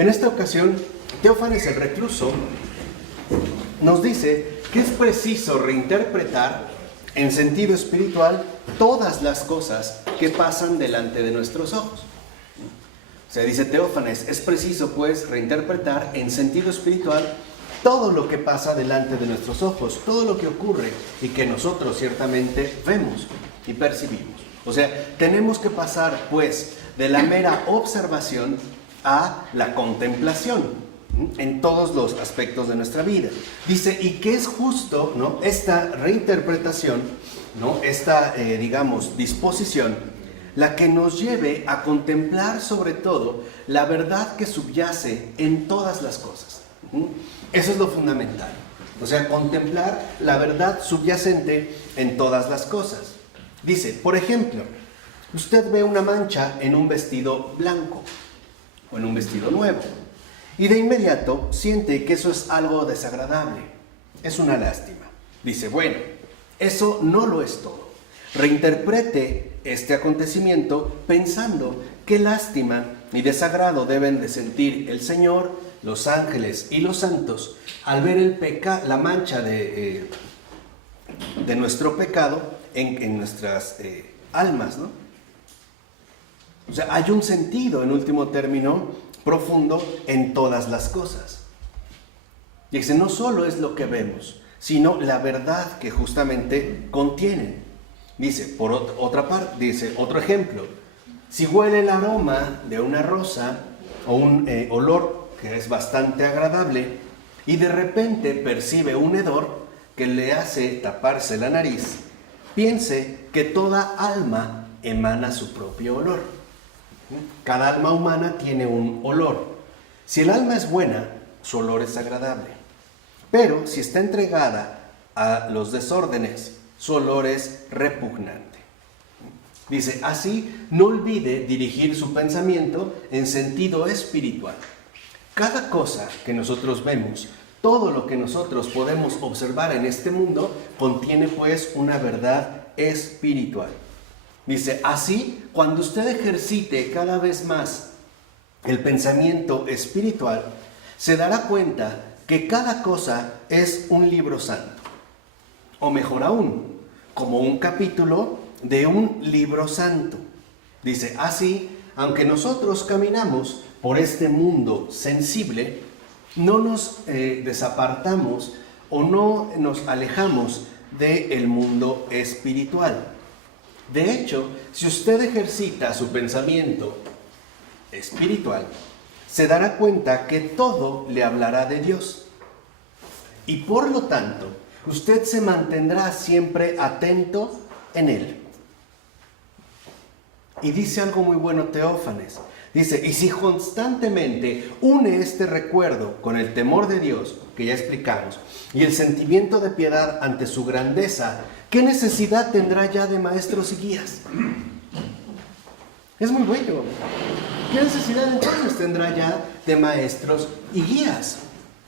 En esta ocasión, Teófanes el Recluso nos dice que es preciso reinterpretar en sentido espiritual todas las cosas que pasan delante de nuestros ojos. O sea, dice Teófanes, es preciso pues reinterpretar en sentido espiritual todo lo que pasa delante de nuestros ojos, todo lo que ocurre y que nosotros ciertamente vemos y percibimos. O sea, tenemos que pasar pues de la mera observación a la contemplación en todos los aspectos de nuestra vida. Dice, y que es justo, ¿no?, esta reinterpretación, ¿no?, esta, disposición, la que nos lleve a contemplar sobre todo la verdad que subyace en todas las cosas. Eso es lo fundamental. O sea, contemplar la verdad subyacente en todas las cosas. Dice, por ejemplo, usted ve una mancha en un vestido blanco o en un vestido nuevo y de inmediato siente que eso es algo desagradable, es una lástima. Dice, bueno, eso no lo es todo. Reinterprete este acontecimiento pensando qué lástima y desagrado deben de sentir el Señor, los ángeles y los santos al ver la mancha de nuestro pecado en nuestras almas, ¿no? O sea, hay un sentido, en último término, profundo en todas las cosas. Y dice, no solo es lo que vemos, sino la verdad que justamente contienen. Dice, por otra parte, dice, otro ejemplo, si huele el aroma de una rosa o un olor que es bastante agradable y de repente percibe un hedor que le hace taparse la nariz, piense que toda alma emana su propio olor. Cada alma humana tiene un olor. Si el alma es buena, su olor es agradable. Pero si está entregada a los desórdenes, su olor es repugnante. Dice, así no olvide dirigir su pensamiento en sentido espiritual. Cada cosa que nosotros vemos, todo lo que nosotros podemos observar en este mundo, contiene pues una verdad espiritual. Dice, así, cuando usted ejercite cada vez más el pensamiento espiritual, se dará cuenta que cada cosa es un libro santo. O mejor aún, como un capítulo de un libro santo. Dice, así, aunque nosotros caminamos por este mundo sensible, no nos desapartamos o no nos alejamos del mundo espiritual. De hecho, si usted ejercita su pensamiento espiritual, se dará cuenta que todo le hablará de Dios. Y por lo tanto, usted se mantendrá siempre atento en Él. Y dice algo muy bueno Teófanes. Dice, y si constantemente une este recuerdo con el temor de Dios, que ya explicamos, y el sentimiento de piedad ante su grandeza, ¿qué necesidad tendrá ya de maestros y guías? Es muy bueno. ¿Qué necesidad entonces tendrá ya de maestros y guías?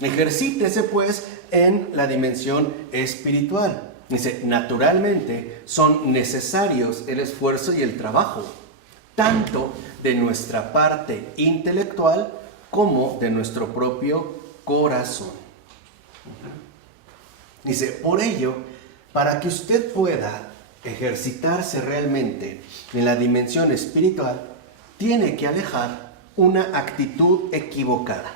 Ejercítese pues en la dimensión espiritual. Dice, naturalmente son necesarios el esfuerzo y el trabajo, tanto de nuestra parte intelectual como de nuestro propio corazón. Dice, por ello, para que usted pueda ejercitarse realmente en la dimensión espiritual, tiene que alejar una actitud equivocada.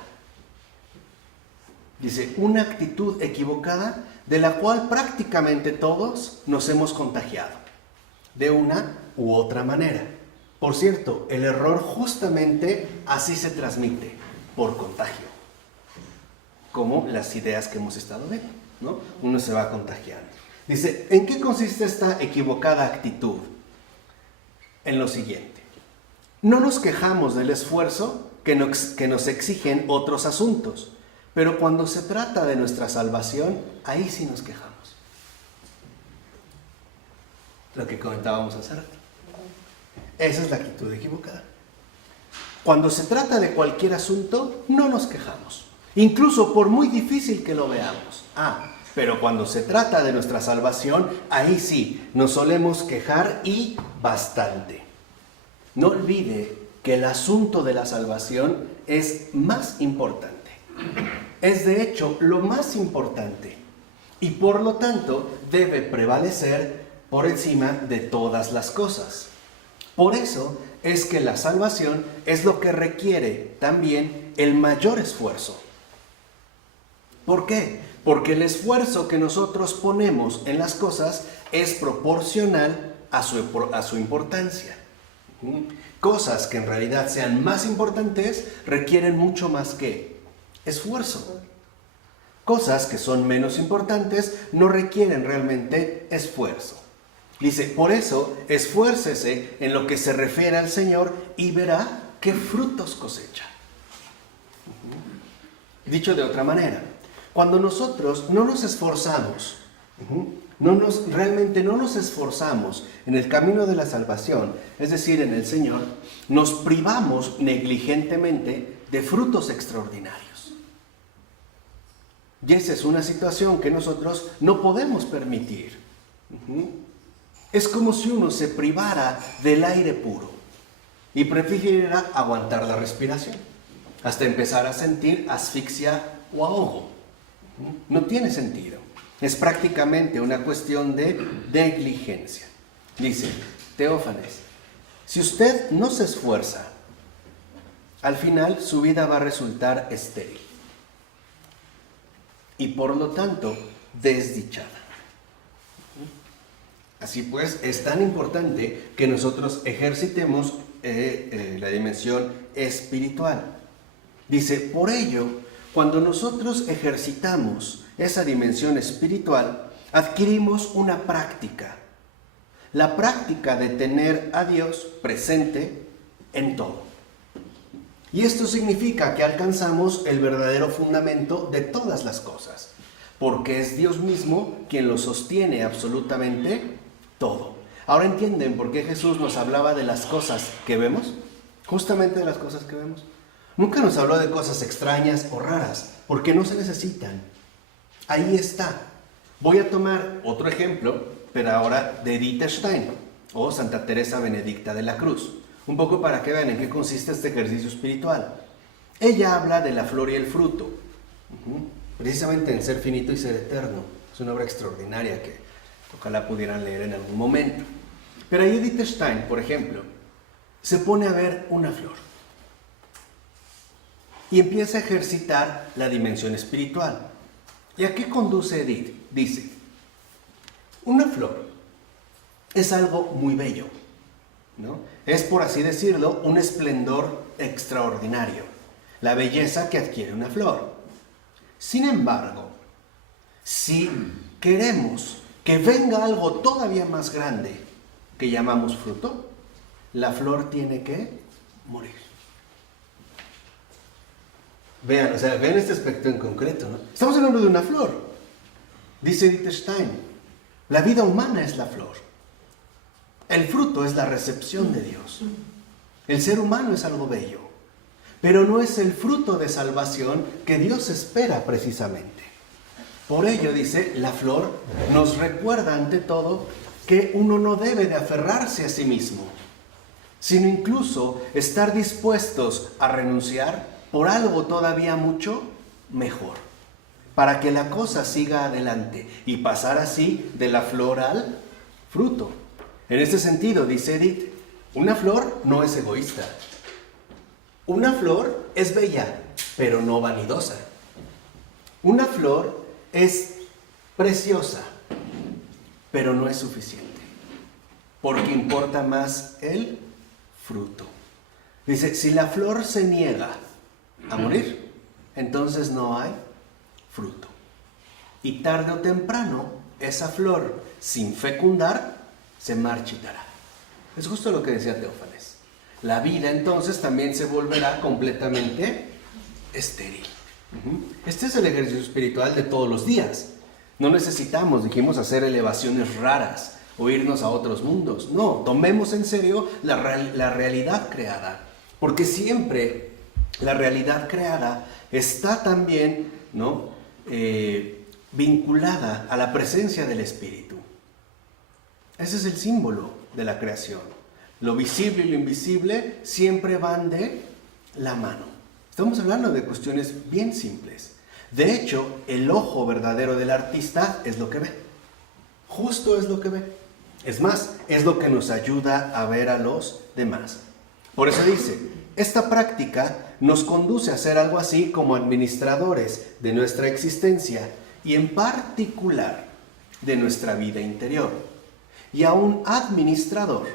Dice, una actitud equivocada de la cual prácticamente todos nos hemos contagiado, de una u otra manera. Por cierto, el error justamente así se transmite, por contagio, como las ideas que hemos estado viendo, ¿no? Uno se va contagiando. Dice, ¿en qué consiste esta equivocada actitud? En lo siguiente, no nos quejamos del esfuerzo que nos exigen otros asuntos, pero cuando se trata de nuestra salvación, ahí sí nos quejamos. Lo que comentábamos hace rato. Esa es la actitud equivocada. Cuando se trata de cualquier asunto, no nos quejamos, incluso por muy difícil que lo veamos. Pero cuando se trata de nuestra salvación, ahí sí nos solemos quejar y bastante. No olvide que el asunto de la salvación es más importante. Es de hecho lo más importante y por lo tanto debe prevalecer por encima de todas las cosas. Por eso es que la salvación es lo que requiere también el mayor esfuerzo. ¿Por qué? Porque el esfuerzo que nosotros ponemos en las cosas es proporcional a su importancia. Cosas que en realidad sean más importantes requieren mucho más que esfuerzo. Cosas que son menos importantes no requieren realmente esfuerzo. Dice, por eso esfuércese en lo que se refiere al Señor y verá qué frutos cosecha. Dicho de otra manera, cuando nosotros no nos esforzamos, realmente no nos esforzamos en el camino de la salvación, es decir, en el Señor, nos privamos negligentemente de frutos extraordinarios. Y esa es una situación que nosotros no podemos permitir. Es como si uno se privara del aire puro y prefiriera aguantar la respiración hasta empezar a sentir asfixia o ahogo. No tiene sentido. Es prácticamente una cuestión de negligencia. Dice Teófanes, si usted no se esfuerza, al final su vida va a resultar estéril y por lo tanto desdichada. Así pues, es tan importante que nosotros ejercitemos la dimensión espiritual. Dice, por ello, cuando nosotros ejercitamos esa dimensión espiritual, adquirimos una práctica. La práctica de tener a Dios presente en todo. Y esto significa que alcanzamos el verdadero fundamento de todas las cosas, porque es Dios mismo quien lo sostiene absolutamente todo. Ahora entienden por qué Jesús nos hablaba de las cosas que vemos, justamente de las cosas que vemos. Nunca nos habló de cosas extrañas o raras, porque no se necesitan. Ahí está. Voy a tomar otro ejemplo, pero ahora de Edith Stein, o Santa Teresa Benedicta de la Cruz, un poco para que vean en qué consiste este ejercicio espiritual. Ella habla de la flor y el fruto, precisamente en Ser finito y ser eterno. Es una obra extraordinaria que ojalá pudieran leer en algún momento. Pero ahí Edith Stein, por ejemplo, se pone a ver una flor y empieza a ejercitar la dimensión espiritual. ¿Y a qué conduce Edith? Dice, una flor es algo muy bello, ¿no? Es, por así decirlo, un esplendor extraordinario, la belleza que adquiere una flor. Sin embargo, si queremos que venga algo todavía más grande que llamamos fruto, la flor tiene que morir. Vean, vean este aspecto en concreto, ¿no? Estamos hablando de una flor. Dice Edith Stein, la vida humana es la flor. El fruto es la recepción de Dios. El ser humano es algo bello, pero no es el fruto de salvación que Dios espera precisamente. Por ello, dice, la flor nos recuerda ante todo que uno no debe de aferrarse a sí mismo, sino incluso estar dispuestos a renunciar por algo todavía mucho mejor, para que la cosa siga adelante y pasar así de la flor al fruto. En este sentido, dice Edith, una flor no es egoísta. Una flor es bella, pero no vanidosa. Una flor es preciosa, pero no es suficiente, porque importa más el fruto. Dice, si la flor se niega a morir, entonces no hay fruto. Y tarde o temprano, esa flor, sin fecundar, se marchitará. Es justo lo que decía Teófanes. La vida entonces también se volverá completamente estéril. Este es el ejercicio espiritual de todos los días. No necesitamos, dijimos, hacer elevaciones raras o irnos a otros mundos. No, tomemos en serio la realidad creada, porque siempre la realidad creada está también, ¿no?, vinculada a la presencia del Espíritu. Ese es el símbolo de la creación. Lo visible y lo invisible siempre van de la mano. Estamos hablando de cuestiones bien simples. De hecho, el ojo verdadero del artista es lo que ve. Justo es lo que ve. Es más, es lo que nos ayuda a ver a los demás. Por eso dice, esta práctica nos conduce a ser algo así como administradores de nuestra existencia y en particular de nuestra vida interior. Y a un administrador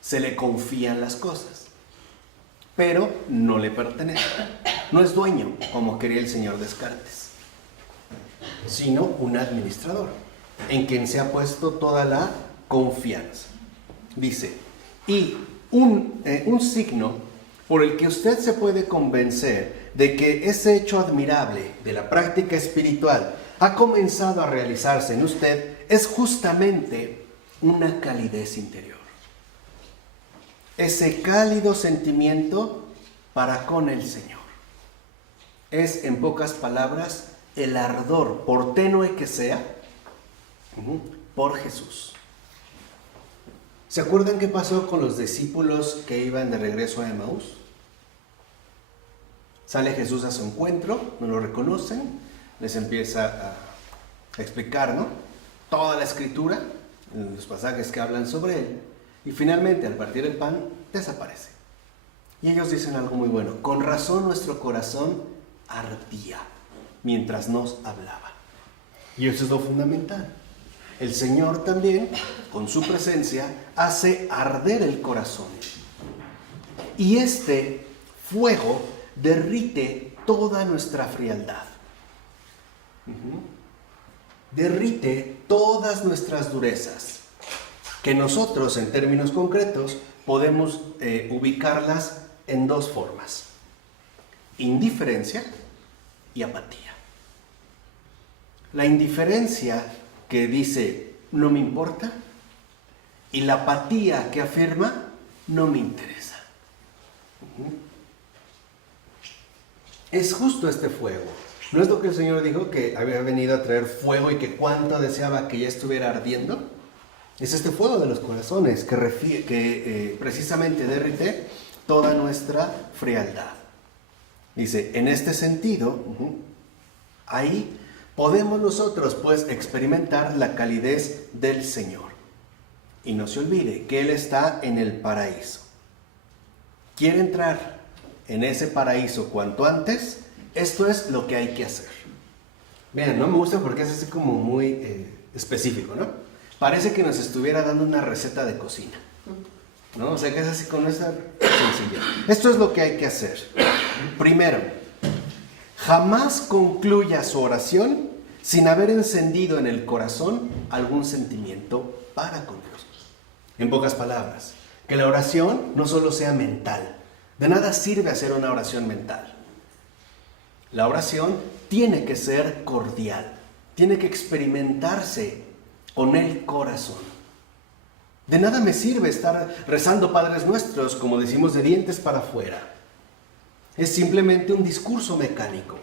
se le confían las cosas, pero no le pertenece. No es dueño, como quería el señor Descartes, sino un administrador, en quien se ha puesto toda la confianza. Dice, y un signo por el que usted se puede convencer de que ese hecho admirable de la práctica espiritual ha comenzado a realizarse en usted es justamente una calidez interior. Ese cálido sentimiento para con el Señor. Es, en pocas palabras, el ardor, por tenue que sea, por Jesús. ¿Se acuerdan qué pasó con los discípulos que iban de regreso a Emaús? Sale Jesús a su encuentro, no lo reconocen, les empieza a explicar, ¿no?, toda la escritura, los pasajes que hablan sobre él, y finalmente al partir el pan desaparece. Y ellos dicen algo muy bueno: con razón nuestro corazón ardía mientras nos hablaba. Y eso es lo fundamental. El Señor también, con su presencia, hace arder el corazón. Y este fuego derrite toda nuestra frialdad. Derrite todas nuestras durezas, que nosotros, en términos concretos, podemos ubicarlas en dos formas: indiferencia y apatía. La indiferencia, que dice no me importa, y la apatía, que afirma no me interesa. Es justo este fuego. ¿No es lo que el Señor dijo, que había venido a traer fuego y que cuánto deseaba que ya estuviera ardiendo? Es este fuego de los corazones que precisamente derrite toda nuestra frialdad. Dice, en este sentido, ahí podemos nosotros pues experimentar la calidez del Señor. Y no se olvide que Él está en el paraíso. ¿Quiere entrar en ese paraíso cuanto antes? Esto es lo que hay que hacer. Vean, no me gusta porque es así como muy específico, ¿no? Parece que nos estuviera dando una receta de cocina, ¿no? O sea, que es así con esa sencilla. Esto es lo que hay que hacer. Primero, jamás concluya su oración sin haber encendido en el corazón algún sentimiento para con Dios. En pocas palabras, que la oración no solo sea mental. De nada sirve hacer una oración mental. La oración tiene que ser cordial, tiene que experimentarse con el corazón. De nada me sirve estar rezando Padres Nuestros, como decimos, de dientes para afuera. Es simplemente un discurso mecánico.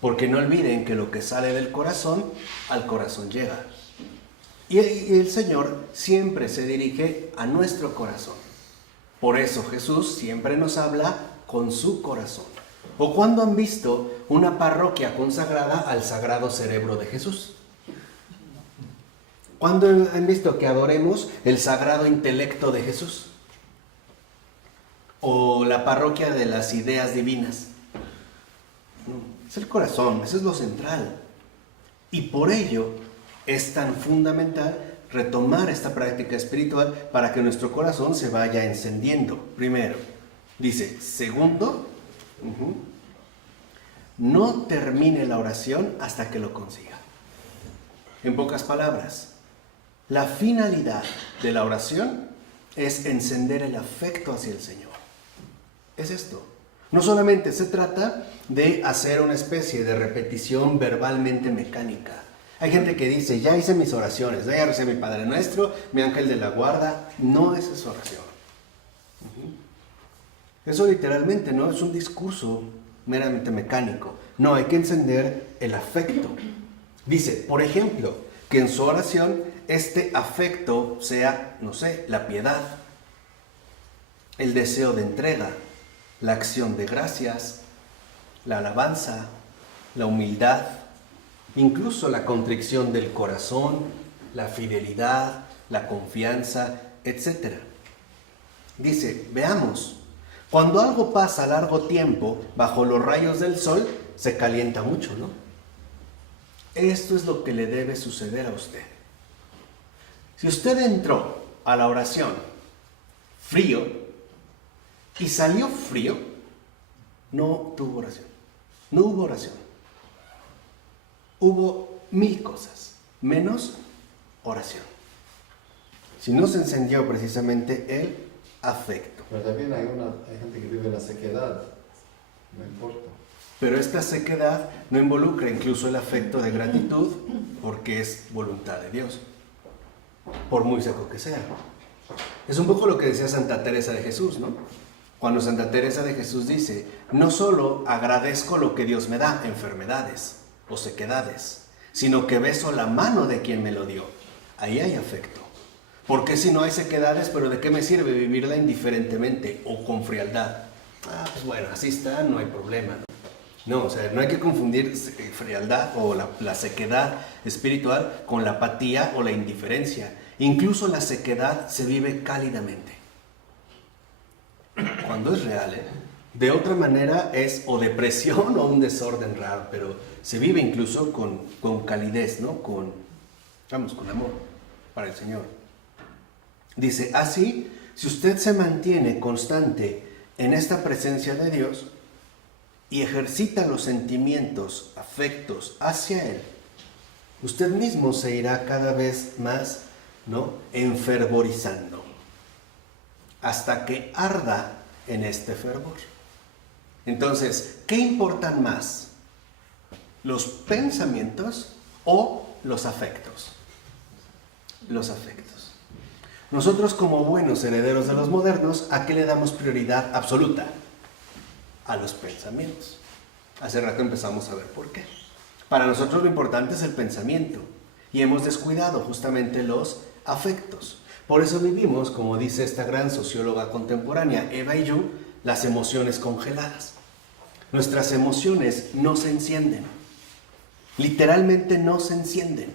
Porque no olviden que lo que sale del corazón, al corazón llega. Y el Señor siempre se dirige a nuestro corazón. Por eso Jesús siempre nos habla con su corazón. ¿O cuándo han visto una parroquia consagrada al Sagrado Cerebro de Jesús? ¿Cuándo han visto que adoremos el Sagrado Intelecto de Jesús? ¿O la parroquia de las ideas divinas? Es el corazón, eso es lo central. Y por ello es tan fundamental retomar esta práctica espiritual para que nuestro corazón se vaya encendiendo. Primero, dice, segundo, no termine la oración hasta que lo consiga. En pocas palabras, la finalidad de la oración es encender el afecto hacia el Señor. Es esto. No solamente se trata de hacer una especie de repetición verbalmente mecánica. Hay gente que dice, ya hice mis oraciones, ya recé mi Padre Nuestro, mi ángel de la guarda. No es esa oración. Eso literalmente no es un discurso meramente mecánico. No, hay que encender el afecto. Dice, por ejemplo, que en su oración este afecto sea, no sé, la piedad, el deseo de entrega, la acción de gracias, la alabanza, la humildad, incluso la contrición del corazón, la fidelidad, la confianza, etc. Dice, veamos, cuando algo pasa largo tiempo bajo los rayos del sol, se calienta mucho, ¿no? Esto es lo que le debe suceder a usted. Si usted entró a la oración frío y salió frío, no tuvo oración. No hubo oración. Hubo 1000 cosas, menos oración. Si no se encendió precisamente el afecto. Pero también hay gente que vive la sequedad, no importa. Pero esta sequedad no involucra incluso el afecto de gratitud, porque es voluntad de Dios, por muy seco que sea. Es un poco lo que decía Santa Teresa de Jesús, ¿no? Cuando Santa Teresa de Jesús dice, no solo agradezco lo que Dios me da, enfermedades o sequedades, sino que beso la mano de quien me lo dio. Ahí hay afecto. ¿Por qué si no hay sequedades, pero de qué me sirve vivirla indiferentemente o con frialdad? Pues bueno, así está, no hay problema. No, o sea, no hay que confundir frialdad o la sequedad espiritual con la apatía o la indiferencia. Incluso la sequedad se vive cálidamente. Cuando es real, De otra manera es o depresión o un desorden raro, pero se vive incluso con calidez, ¿no? Con amor para el Señor. Dice, así, si usted se mantiene constante en esta presencia de Dios y ejercita los sentimientos, afectos hacia Él, usted mismo se irá cada vez más, ¿no? Enfervorizando, hasta que arda en este fervor. Entonces, ¿qué importan más? ¿Los pensamientos o los afectos? Los afectos. Nosotros, como buenos herederos de los modernos, ¿a qué le damos prioridad absoluta? A los pensamientos. Hace rato empezamos a ver por qué. Para nosotros lo importante es el pensamiento y hemos descuidado justamente los afectos. Por eso vivimos, como dice esta gran socióloga contemporánea, Eva Illouz, las emociones congeladas. Nuestras emociones no se encienden. Literalmente no se encienden.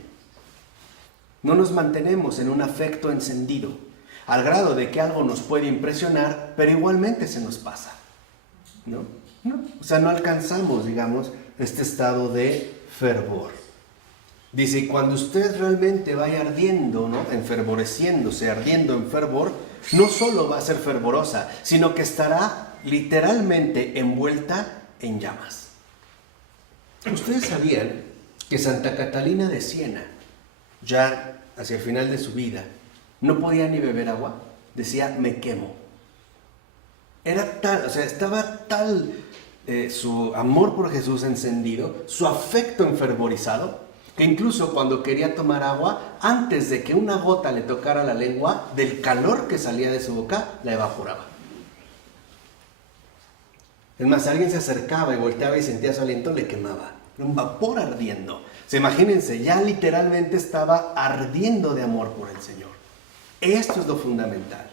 No nos mantenemos en un afecto encendido, al grado de que algo nos puede impresionar, pero igualmente se nos pasa. ¿No? O sea, no alcanzamos, digamos, este estado de fervor. Dice, cuando usted realmente vaya ardiendo, ¿no? Enfervoreciéndose, ardiendo en fervor, no solo va a ser fervorosa, sino que estará literalmente envuelta en llamas. ¿Ustedes sabían que Santa Catalina de Siena, ya hacia el final de su vida, no podía ni beber agua? Decía, me quemo. Era tal, o sea, estaba tal su amor por Jesús encendido, su afecto enfervorizado, que incluso cuando quería tomar agua, antes de que una gota le tocara la lengua, del calor que salía de su boca, la evaporaba. Es más, alguien se acercaba y volteaba y sentía su aliento, le quemaba. Un vapor ardiendo. O sea, imagínense, ya literalmente estaba ardiendo de amor por el Señor. Esto es lo fundamental.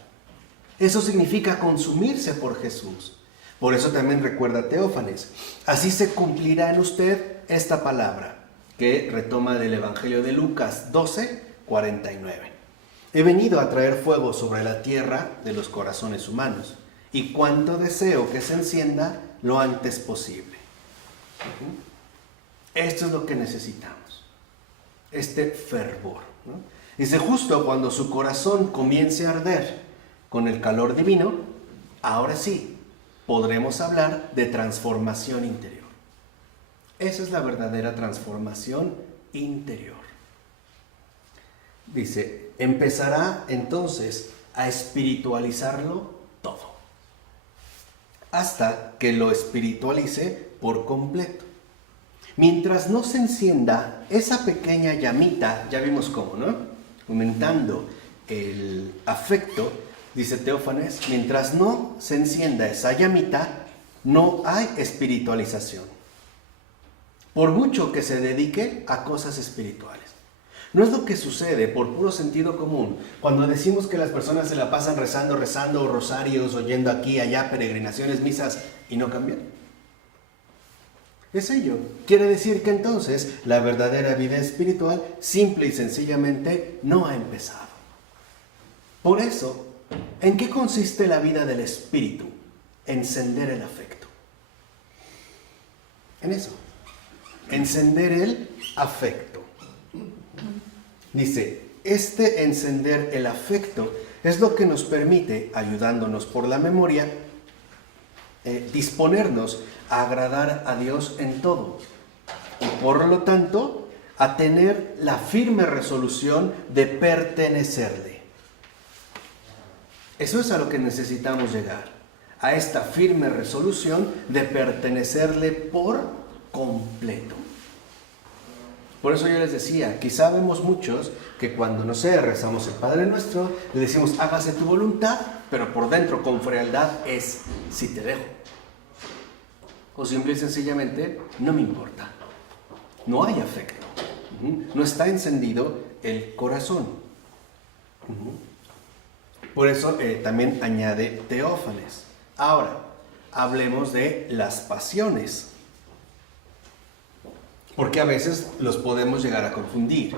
Eso significa consumirse por Jesús. Por eso también recuerda Teófanes. Así se cumplirá en usted esta palabra, que retoma del Evangelio de Lucas 12, 49. He venido a traer fuego sobre la tierra de los corazones humanos, y cuanto deseo que se encienda lo antes posible. Esto es lo que necesitamos, este fervor, ¿no? Dice, justo cuando su corazón comience a arder con el calor divino, ahora sí podremos hablar de transformación interior. Esa es la verdadera transformación interior. Dice, empezará entonces a espiritualizarlo todo, hasta que lo espiritualice por completo. Mientras no se encienda esa pequeña llamita, ya vimos cómo, ¿no? Aumentando el afecto, dice Teófanes, mientras no se encienda esa llamita, no hay espiritualización. Por mucho que se dedique a cosas espirituales. No es lo que sucede por puro sentido común cuando decimos que las personas se la pasan rezando rosarios, oyendo aquí, allá, peregrinaciones, misas y no cambian. es ello. Quiere decir que entonces la verdadera vida espiritual simple y sencillamente no ha empezado. Por eso, ¿en qué consiste la vida del espíritu? Encender el afecto. En eso. Encender el afecto. Dice, este encender el afecto es lo que nos permite, ayudándonos por la memoria, disponernos a agradar a Dios en todo. Y por lo tanto, a tener la firme resolución de pertenecerle. Eso es a lo que necesitamos llegar. A esta firme resolución de pertenecerle por completo. Por eso yo les decía, quizá vemos muchos que cuando, no sé, rezamos el Padre Nuestro, le decimos, hágase tu voluntad, pero por dentro con frialdad es, si te dejo. O simple y sencillamente, no me importa. No hay afecto. No está encendido el corazón. Por eso también añade Teófanes. Ahora, hablemos de las pasiones. Porque a veces los podemos llegar a confundir.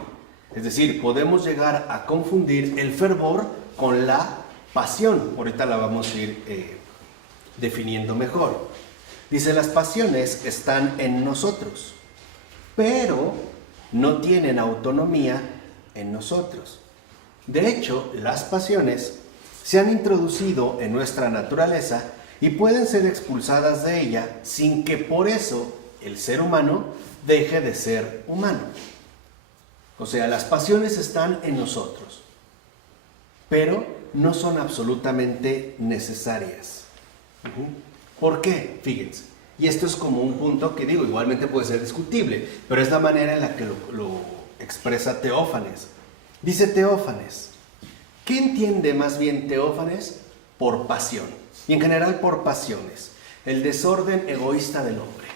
Es decir, podemos llegar a confundir el fervor con la pasión. Ahorita la vamos a ir definiendo mejor. Dice, las pasiones están en nosotros, pero no tienen autonomía en nosotros. De hecho, las pasiones se han introducido en nuestra naturaleza y pueden ser expulsadas de ella sin que por eso el ser humano deje de ser humano. O sea, las pasiones están en nosotros, pero no son absolutamente necesarias. ¿Por qué? Fíjense. Y esto es como un punto que digo, igualmente puede ser discutible, pero es la manera en la que lo expresa Teófanes. Dice Teófanes, ¿qué entiende más bien Teófanes por pasión? Y en general por pasiones, el desorden egoísta del hombre.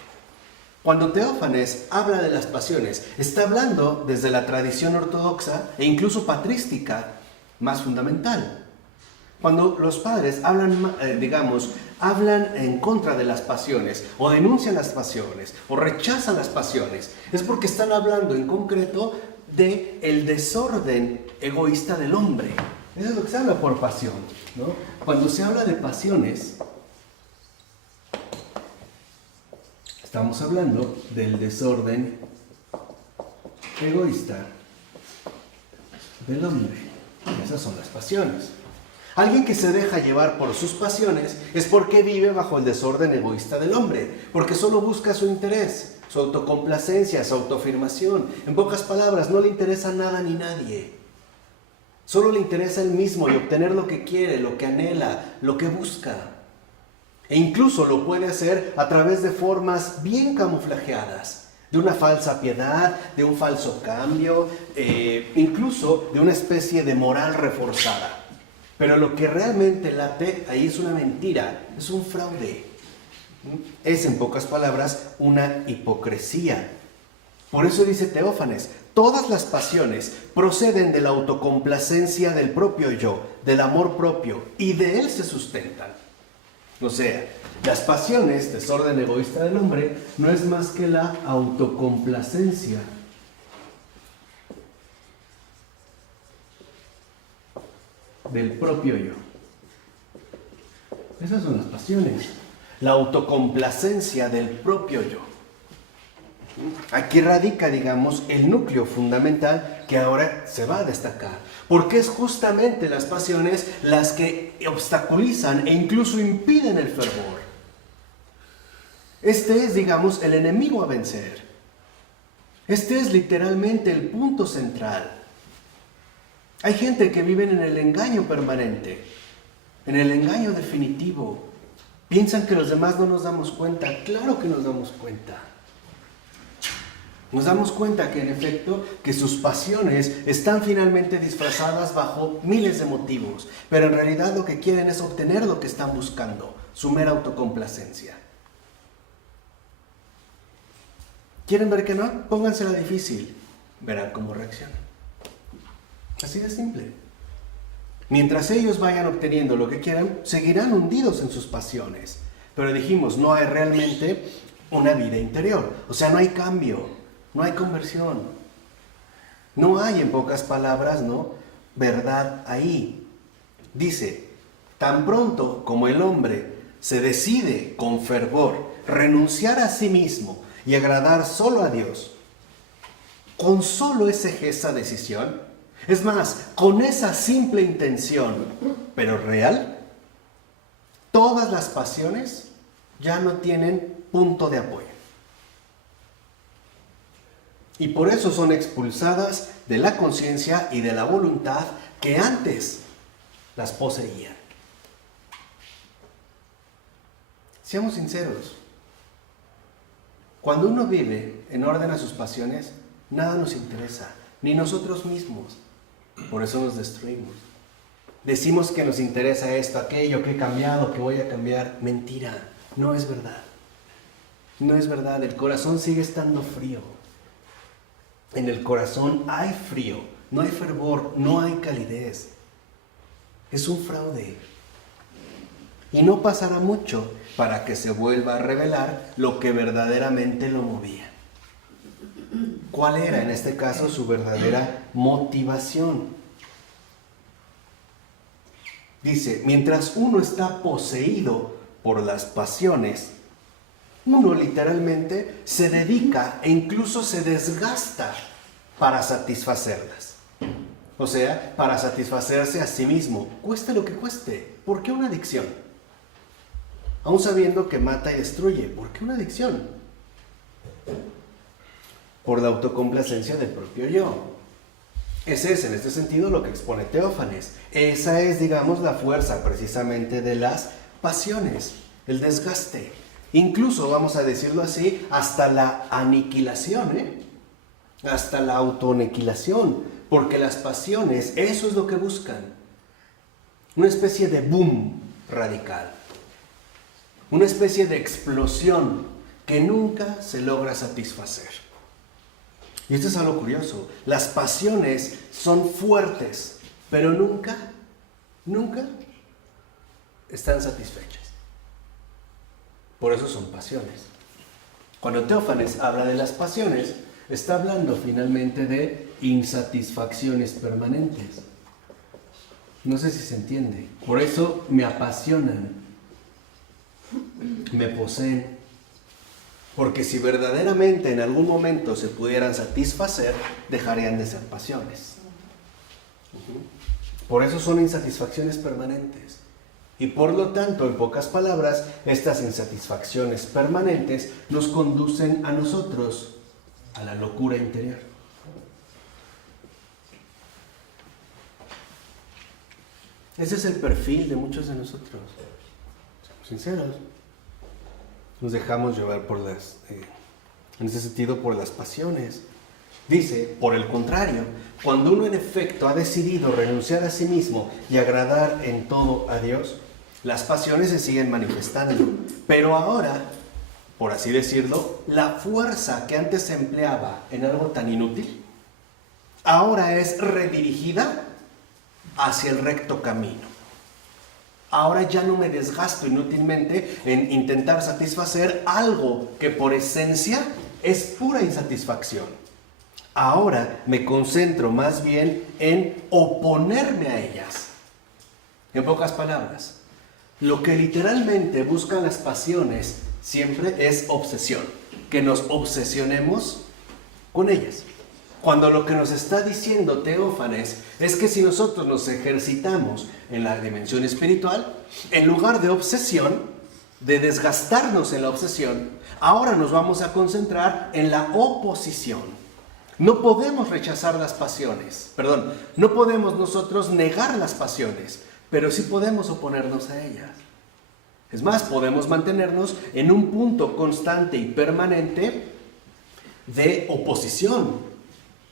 Cuando Teófanes habla de las pasiones, está hablando desde la tradición ortodoxa e incluso patrística más fundamental. Cuando los padres hablan, hablan en contra de las pasiones, o denuncian las pasiones, o rechazan las pasiones, es porque están hablando en concreto del desorden egoísta del hombre. Eso es lo que se habla por pasión, ¿no? Cuando se habla de pasiones, estamos hablando del desorden egoísta del hombre. Esas son las pasiones. Alguien que se deja llevar por sus pasiones es porque vive bajo el desorden egoísta del hombre, porque solo busca su interés, su autocomplacencia, su autoafirmación. En pocas palabras, no le interesa nada ni nadie. Solo le interesa él mismo y obtener lo que quiere, lo que anhela, lo que busca. E incluso lo puede hacer a través de formas bien camuflajeadas, de una falsa piedad, de un falso cambio, incluso de una especie de moral reforzada. Pero lo que realmente late ahí es una mentira, es un fraude. Es, en pocas palabras, una hipocresía. Por eso dice Teófanes, todas las pasiones proceden de la autocomplacencia del propio yo, del amor propio, y de él se sustentan. O sea, las pasiones, desorden egoísta del hombre, no es más que la autocomplacencia del propio yo. Esas son las pasiones. La autocomplacencia del propio yo. Aquí radica, digamos, el núcleo fundamental que ahora se va a destacar. Porque es justamente las pasiones las que obstaculizan e incluso impiden el fervor. Este es, digamos, el enemigo a vencer. Este es literalmente el punto central. Hay gente que vive en el engaño permanente, en el engaño definitivo. Piensan que los demás no nos damos cuenta. Claro que nos damos cuenta. Nos damos cuenta que en efecto, que sus pasiones están finalmente disfrazadas bajo miles de motivos, pero en realidad lo que quieren es obtener lo que están buscando, su mera autocomplacencia. ¿Quieren ver que no? Póngansela difícil, verán cómo reaccionan. Así de simple. Mientras ellos vayan obteniendo lo que quieran, seguirán hundidos en sus pasiones. Pero dijimos, no hay realmente una vida interior. O sea, no hay cambio, no hay conversión. No hay, en pocas palabras, ¿no?, verdad ahí. Dice, tan pronto como el hombre se decide con fervor renunciar a sí mismo y agradar solo a Dios, con solo esa decisión, es más, con esa simple intención, pero real, todas las pasiones ya no tienen punto de apoyo. Y por eso son expulsadas de la conciencia y de la voluntad que antes las poseían. Seamos sinceros. Cuando uno vive en orden a sus pasiones, nada nos interesa, ni nosotros mismos. Por eso nos destruimos. Decimos que nos interesa esto, aquello, que he cambiado, que voy a cambiar. Mentira, no es verdad. No es verdad, el corazón sigue estando frío. En el corazón hay frío, no hay fervor, no hay calidez. Es un fraude. Y no pasará mucho para que se vuelva a revelar lo que verdaderamente lo movía. ¿Cuál era en este caso su verdadera motivación? Dice, mientras uno está poseído por las pasiones, uno literalmente se dedica e incluso se desgasta para satisfacerlas. O sea, para satisfacerse a sí mismo, cueste lo que cueste. ¿Por qué una adicción? Aún sabiendo que mata y destruye, ¿por qué una adicción? Por la autocomplacencia del propio yo. Ese es, en este sentido, lo que expone Teófanes. Esa es, digamos, la fuerza precisamente de las pasiones, el desgaste. Incluso, vamos a decirlo así, hasta la aniquilación, hasta la autoaniquilación, porque las pasiones, eso es lo que buscan. Una especie de boom radical, una especie de explosión que nunca se logra satisfacer. Y esto es algo curioso. Las pasiones son fuertes, pero nunca están satisfechas. Por eso son pasiones. Cuando Teófanes habla de las pasiones, está hablando finalmente de insatisfacciones permanentes. No sé si se entiende. Por eso me apasionan, me poseen. Porque si verdaderamente en algún momento se pudieran satisfacer, dejarían de ser pasiones. Por eso son insatisfacciones permanentes. Y por lo tanto, en pocas palabras, estas insatisfacciones permanentes nos conducen a nosotros a la locura interior. Ese es el perfil de muchos de nosotros. Seamos sinceros. Nos dejamos llevar por en ese sentido, por las pasiones. Dice, por el contrario, cuando uno en efecto ha decidido renunciar a sí mismo y agradar en todo a Dios, las pasiones se siguen manifestando. Pero ahora, por así decirlo, la fuerza que antes se empleaba en algo tan inútil, ahora es redirigida hacia el recto camino. Ahora ya no me desgasto inútilmente en intentar satisfacer algo que por esencia es pura insatisfacción. Ahora me concentro más bien en oponerme a ellas. En pocas palabras, lo que literalmente buscan las pasiones siempre es obsesión, que nos obsesionemos con ellas. Cuando lo que nos está diciendo Teófanes es que si nosotros nos ejercitamos en la dimensión espiritual, en lugar de obsesión, de desgastarnos en la obsesión, ahora nos vamos a concentrar en la oposición. No podemos rechazar las pasiones, no podemos nosotros negar las pasiones, pero sí podemos oponernos a ellas. Es más, podemos mantenernos en un punto constante y permanente de oposición.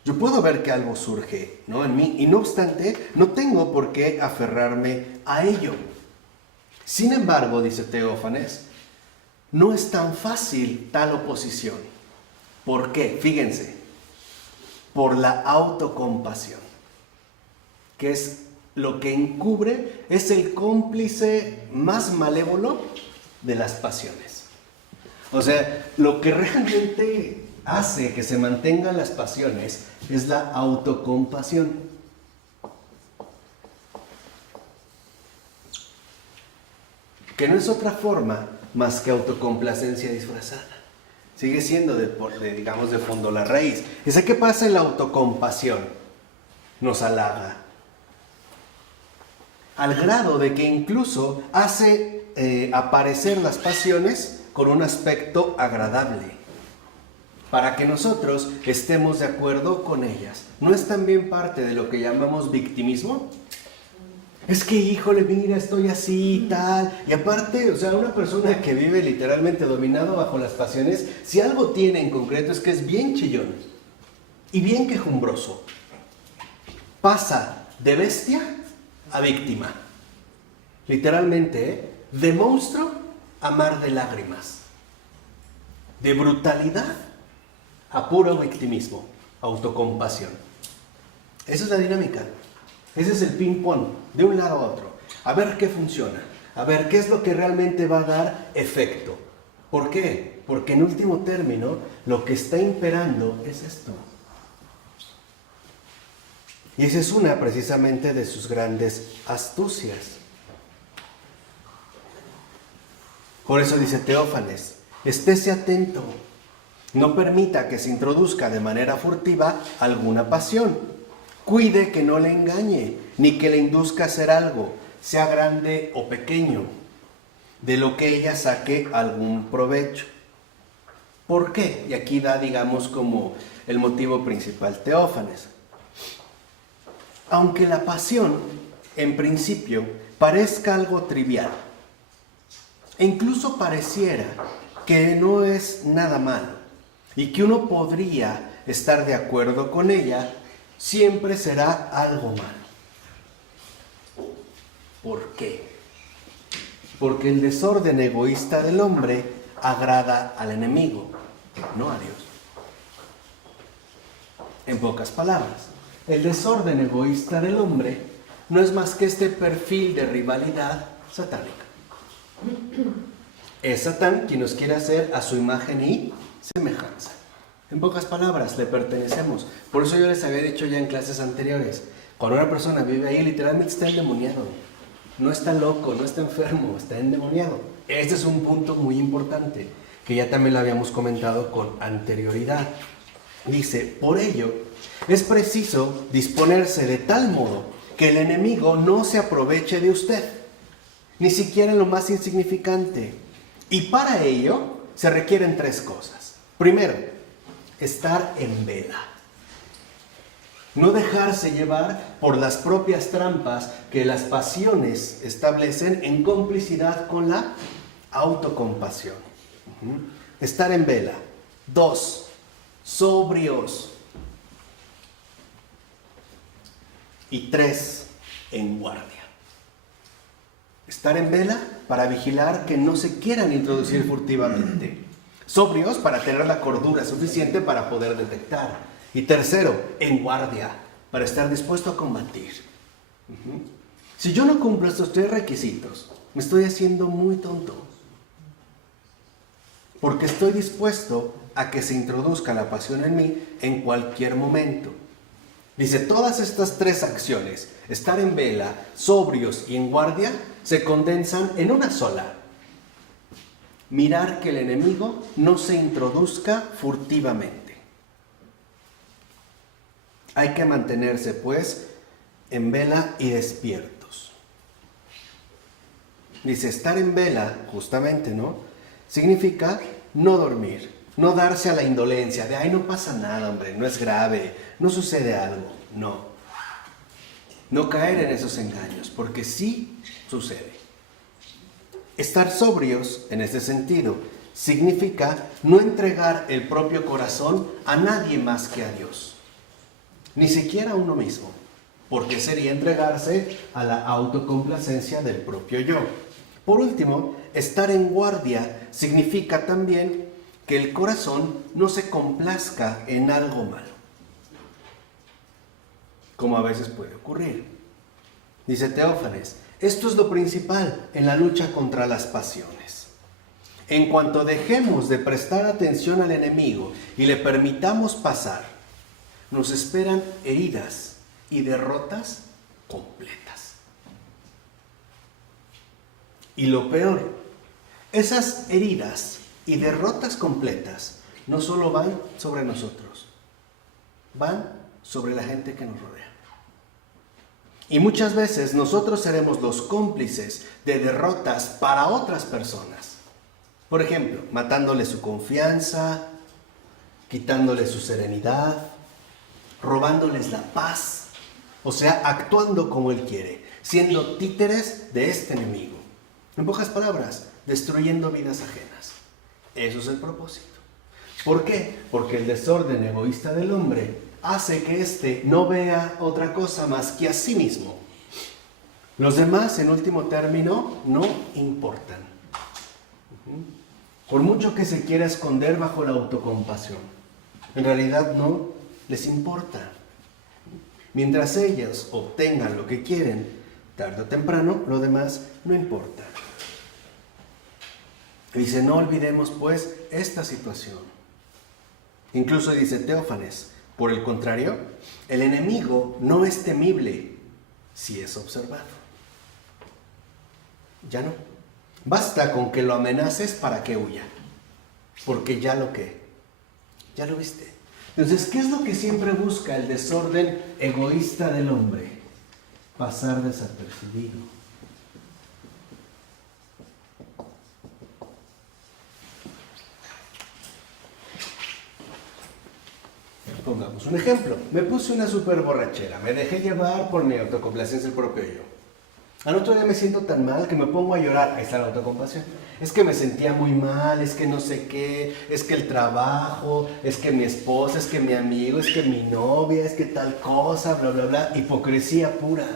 Yo puedo ver que algo surge, ¿no?, en mí, y no obstante, no tengo por qué aferrarme a ello. Sin embargo, dice Teófanes, no es tan fácil tal oposición. ¿Por qué? Fíjense, por la autocompasión, que es lo que encubre, es el cómplice más malévolo de las pasiones. O sea, lo que realmente hace que se mantengan las pasiones es la autocompasión. Que no es otra forma más que autocomplacencia disfrazada. Sigue siendo, digamos, de fondo la raíz. ¿Y sé qué pasa en la autocompasión? Nos halaga. Al grado de que incluso hace aparecer las pasiones con un aspecto agradable, para que nosotros estemos de acuerdo con ellas. ¿No es también parte de lo que llamamos victimismo? Es que, híjole, mira, estoy así y tal. Y aparte, o sea, una persona que vive literalmente dominado bajo las pasiones, si algo tiene en concreto es que es bien chillón y bien quejumbroso. Pasa de bestia a víctima. Literalmente, de monstruo a mar de lágrimas. De brutalidad a puro victimismo, autocompasión. Esa es la dinámica. Ese es el ping-pong, de un lado a otro. A ver qué funciona. A ver qué es lo que realmente va a dar efecto. ¿Por qué? Porque en último término, lo que está imperando es esto. Y esa es una precisamente de sus grandes astucias. Por eso dice Teófanes, estése atento. No permita que se introduzca de manera furtiva alguna pasión. Cuide que no le engañe, ni que le induzca a hacer algo, sea grande o pequeño, de lo que ella saque algún provecho. ¿Por qué? Y aquí da, digamos, como el motivo principal Teófanes. Aunque la pasión, en principio, parezca algo trivial, e incluso pareciera que no es nada malo, y que uno podría estar de acuerdo con ella, siempre será algo malo. ¿Por qué? Porque el desorden egoísta del hombre agrada al enemigo, no a Dios. En pocas palabras, el desorden egoísta del hombre no es más que este perfil de rivalidad satánica. Es Satán quien nos quiere hacer a su imagen y semejanza. En pocas palabras, le pertenecemos. Por eso yo les había dicho ya en clases anteriores, cuando una persona vive ahí, literalmente está endemoniado. No está loco, no está enfermo, está endemoniado. Este es un punto muy importante, que ya también lo habíamos comentado con anterioridad. Dice, por ello, es preciso disponerse de tal modo que el enemigo no se aproveche de usted, ni siquiera en lo más insignificante. Y para ello se requieren tres cosas. Primero, estar en vela. No dejarse llevar por las propias trampas que las pasiones establecen en complicidad con la autocompasión. Estar en vela. 2, sobrios. Y 3, en guardia. Estar en vela para vigilar que no se quieran introducir furtivamente. Sobrios para tener la cordura suficiente para poder detectar. Y tercero, en guardia, para estar dispuesto a combatir. Si yo no cumplo estos 3 requisitos, me estoy haciendo muy tonto. Porque estoy dispuesto a que se introduzca la pasión en mí en cualquier momento. Dice, todas estas 3 acciones, estar en vela, sobrios y en guardia, se condensan en una sola. Mirar que el enemigo no se introduzca furtivamente. Hay que mantenerse, pues, en vela y despiertos. Dice, estar en vela, justamente, ¿no? Significa no dormir, no darse a la indolencia de, ay, no pasa nada, hombre, no es grave, no sucede algo. No. No caer en esos engaños, porque sí sucede. Estar sobrios, en este sentido, significa no entregar el propio corazón a nadie más que a Dios, ni siquiera a uno mismo, porque sería entregarse a la autocomplacencia del propio yo. Por último, estar en guardia significa también que el corazón no se complazca en algo malo, como a veces puede ocurrir. Dice Teófanes, esto es lo principal en la lucha contra las pasiones. En cuanto dejemos de prestar atención al enemigo y le permitamos pasar, nos esperan heridas y derrotas completas. Y lo peor, esas heridas y derrotas completas no solo van sobre nosotros, van sobre la gente que nos rodea. Y muchas veces nosotros seremos los cómplices de derrotas para otras personas. Por ejemplo, matándole su confianza, quitándole su serenidad, robándoles la paz, o sea, actuando como él quiere, siendo títeres de este enemigo. En pocas palabras, destruyendo vidas ajenas. Eso es el propósito. ¿Por qué? Porque el desorden egoísta del hombre hace que éste no vea otra cosa más que a sí mismo. Los demás, en último término, no importan. Por mucho que se quiera esconder bajo la autocompasión, en realidad no les importa. Mientras ellos obtengan lo que quieren, tarde o temprano, lo demás no importa. Dice, no olvidemos pues esta situación. Incluso dice Teófanes, por el contrario, el enemigo no es temible si es observado. Ya no. Basta con que lo amenaces para que huya. Porque ya lo viste. Entonces, ¿qué es lo que siempre busca el desorden egoísta del hombre? Pasar desapercibido. Pongamos un ejemplo. Me puse una súper borrachera. Me dejé llevar por mi autocomplacencia el propio yo. Al otro día me siento tan mal que me pongo a llorar. Ahí está la autocompasión. Es que me sentía muy mal, es que no sé qué, es que el trabajo, es que mi esposa, es que mi amigo, es que mi novia, es que tal cosa, bla, bla, bla. Hipocresía pura.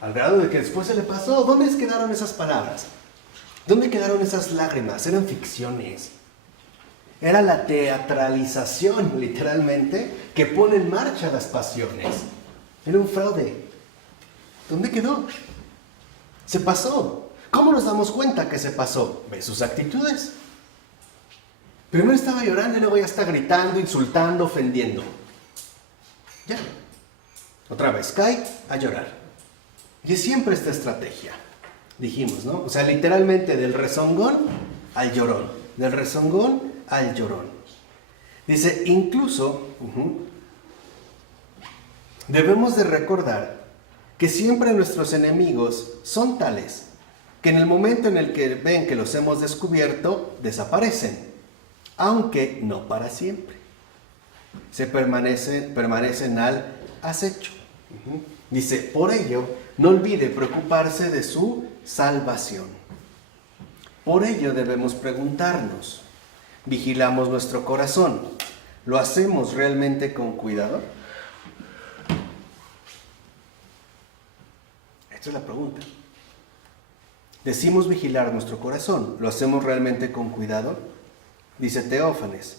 Al grado de que después se le pasó. ¿Dónde quedaron esas palabras? ¿Dónde quedaron esas lágrimas? Eran ficciones. Era la teatralización, literalmente, que pone en marcha las pasiones. Era un fraude. ¿Dónde quedó? Se pasó. ¿Cómo nos damos cuenta que se pasó? Ve sus actitudes. Primero estaba llorando y luego ya está gritando, insultando, ofendiendo. Ya. Otra vez cae a llorar. Y es siempre esta estrategia. Dijimos, ¿no? O sea, literalmente del rezongón al llorón. Del rezongón al llorón. Dice, incluso, debemos de recordar que siempre nuestros enemigos son tales que en el momento en el que ven que los hemos descubierto, desaparecen, aunque no para siempre. Permanecen al acecho. Dice, por ello, no olvide preocuparse de su salvación. Por ello debemos preguntarnos, ¿vigilamos nuestro corazón? ¿Lo hacemos realmente con cuidado? Esta es la pregunta. Decimos vigilar nuestro corazón. ¿Lo hacemos realmente con cuidado? Dice Teófanes,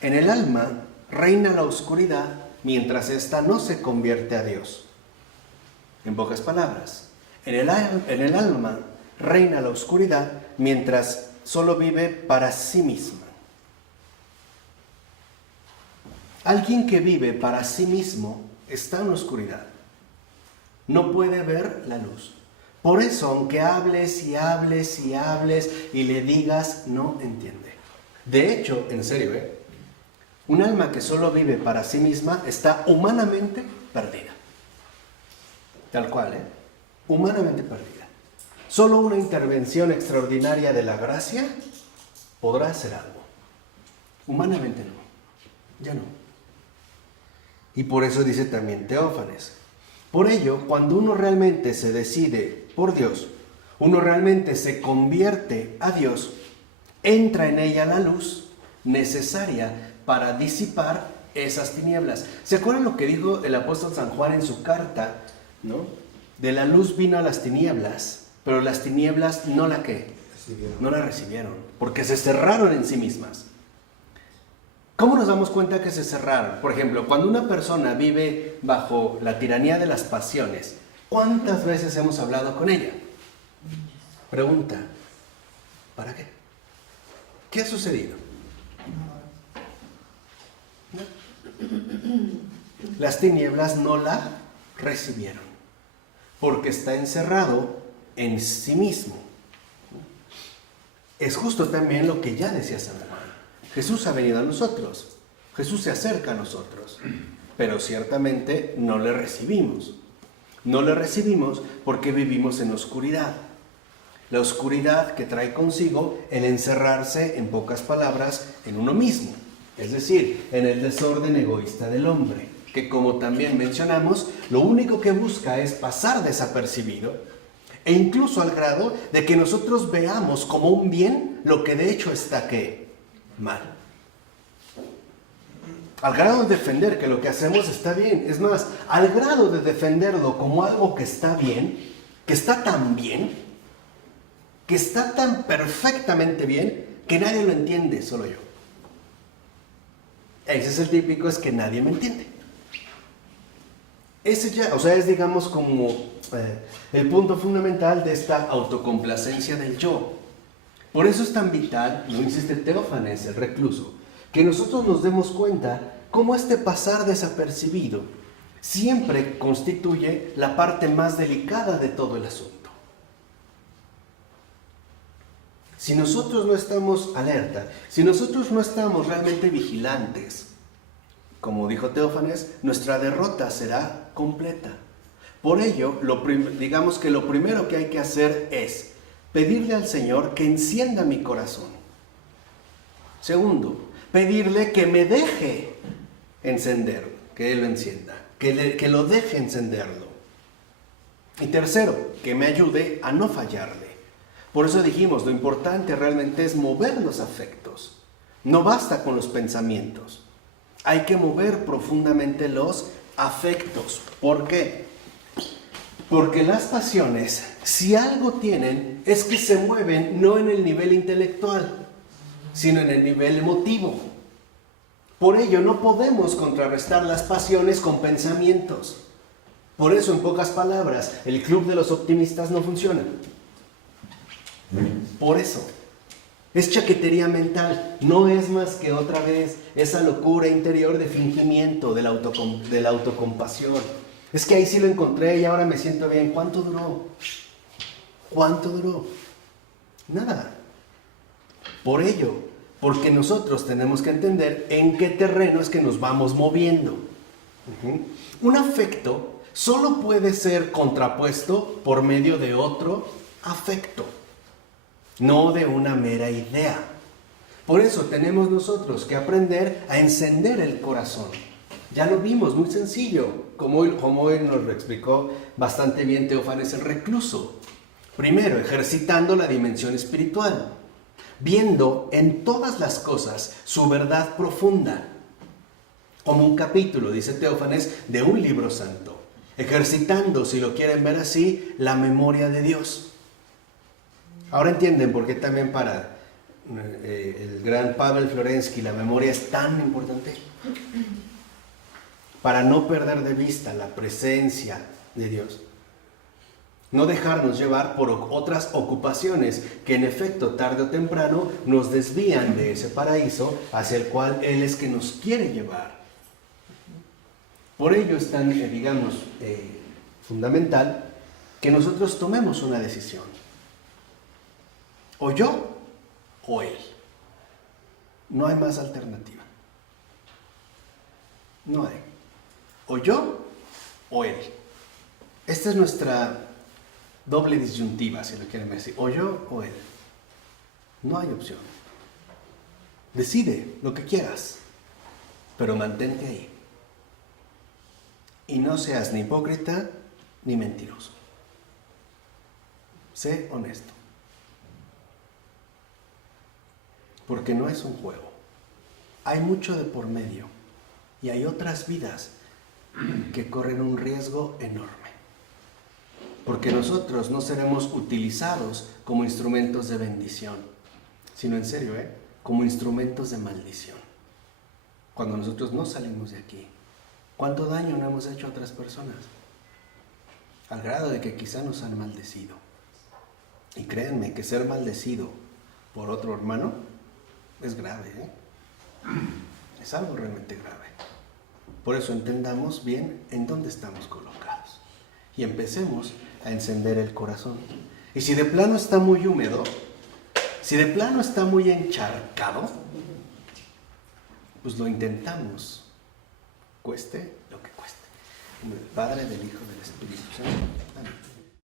en el alma reina la oscuridad mientras ésta no se convierte a Dios. En pocas palabras, en el alma reina la oscuridad mientras solo vive para sí misma. Alguien que vive para sí mismo está en la oscuridad. No puede ver la luz. Por eso, aunque hables y hables y hables y le digas, no entiende. De hecho, en serio, un alma que solo vive para sí misma está humanamente perdida. Tal cual, humanamente perdida. Solo una intervención extraordinaria de la gracia podrá hacer algo. Humanamente no. Ya no. Y por eso dice también Teófanes. Por ello, cuando uno realmente se decide por Dios, uno realmente se convierte a Dios, entra en ella la luz necesaria para disipar esas tinieblas. ¿Se acuerdan lo que dijo el apóstol San Juan en su carta? ¿No? De la luz vino a las tinieblas, pero las tinieblas no la recibieron, porque se cerraron en sí mismas. ¿Cómo nos damos cuenta que se cerraron? Por ejemplo, cuando una persona vive bajo la tiranía de las pasiones, ¿cuántas veces hemos hablado con ella? Pregunta. ¿Para qué? ¿Qué ha sucedido? ¿No? Las tinieblas no la recibieron, porque está encerrado en sí mismo. Es justo también lo que ya decía San Juan. Jesús ha venido a nosotros, Jesús se acerca a nosotros, pero ciertamente no le recibimos. No le recibimos porque vivimos en oscuridad. La oscuridad que trae consigo el encerrarse, en pocas palabras, en uno mismo. Es decir, en el desorden egoísta del hombre, que como también mencionamos, lo único que busca es pasar desapercibido, e incluso al grado de que nosotros veamos como un bien lo que de hecho está ¿qué? Mal. Al grado de defender que lo que hacemos está bien. Es más, al grado de defenderlo como algo que está bien, que está tan bien, que está tan perfectamente bien, que nadie lo entiende, solo yo. Ese es el típico, es que nadie me entiende. Ese ya, o sea, es digamos como el punto fundamental de esta autocomplacencia del yo. Por eso es tan vital, lo insiste Teófanes, el recluso, que nosotros nos demos cuenta cómo este pasar desapercibido siempre constituye la parte más delicada de todo el asunto. Si nosotros no estamos alerta, si nosotros no estamos realmente vigilantes, como dijo Teófanes, nuestra derrota será completa. Por ello, digamos que lo primero que hay que hacer es pedirle al Señor que encienda mi corazón. Segundo, pedirle que me deje encenderlo, que Él lo encienda, que lo deje encenderlo. Y tercero, que me ayude a no fallarle. Por eso dijimos, lo importante realmente es mover los afectos. No basta con los pensamientos. Hay que mover profundamente los afectos. ¿Por qué? Porque las pasiones, si algo tienen, es que se mueven no en el nivel intelectual, sino en el nivel emotivo. Por ello no podemos contrarrestar las pasiones con pensamientos. Por eso, en pocas palabras, el club de los optimistas no funciona. Por eso. Es chaquetería mental, no es más que otra vez esa locura interior de fingimiento, de la autocompasión. Es que ahí sí lo encontré y ahora me siento bien. ¿Cuánto duró? ¿Cuánto duró? Nada. Por ello, porque nosotros tenemos que entender en qué terreno es que nos vamos moviendo. Un afecto solo puede ser contrapuesto por medio de otro afecto, no de una mera idea. Por eso tenemos nosotros que aprender a encender el corazón. Ya lo vimos, muy sencillo, como hoy nos lo explicó bastante bien Teófanes el recluso. Primero, ejercitando la dimensión espiritual, viendo en todas las cosas su verdad profunda, como un capítulo, dice Teófanes, de un libro santo, ejercitando, si lo quieren ver así, la memoria de Dios. Ahora entienden por qué también para el gran Pavel Florensky la memoria es tan importante. Para no perder de vista la presencia de Dios. No dejarnos llevar por otras ocupaciones que en efecto tarde o temprano nos desvían de ese paraíso hacia el cual Él es que nos quiere llevar. Por ello es tan, fundamental que nosotros tomemos una decisión. O yo o Él. No hay más alternativa. No hay. O yo o Él. Esta es nuestra doble disyuntiva, si lo quieren decir. O yo o Él. No hay opción. Decide lo que quieras, pero mantente ahí. Y no seas ni hipócrita ni mentiroso. Sé honesto. Porque no es un juego. Hay mucho de por medio. Y hay otras vidas que corren un riesgo enorme. Porque nosotros no seremos utilizados como instrumentos de bendición, sino en serio, como instrumentos de maldición. Cuando nosotros no salimos de aquí, ¿cuánto daño no hemos hecho a otras personas? Al grado de que quizá nos han maldecido. Y créanme que ser maldecido por otro hermano, es grave, ¿eh? Es algo realmente grave. Por eso entendamos bien en dónde estamos colocados y empecemos a encender el corazón. Y si de plano está muy húmedo, si de plano está muy encharcado, pues lo intentamos, cueste lo que cueste. En el Padre, del Hijo, del Espíritu Santo. Amén.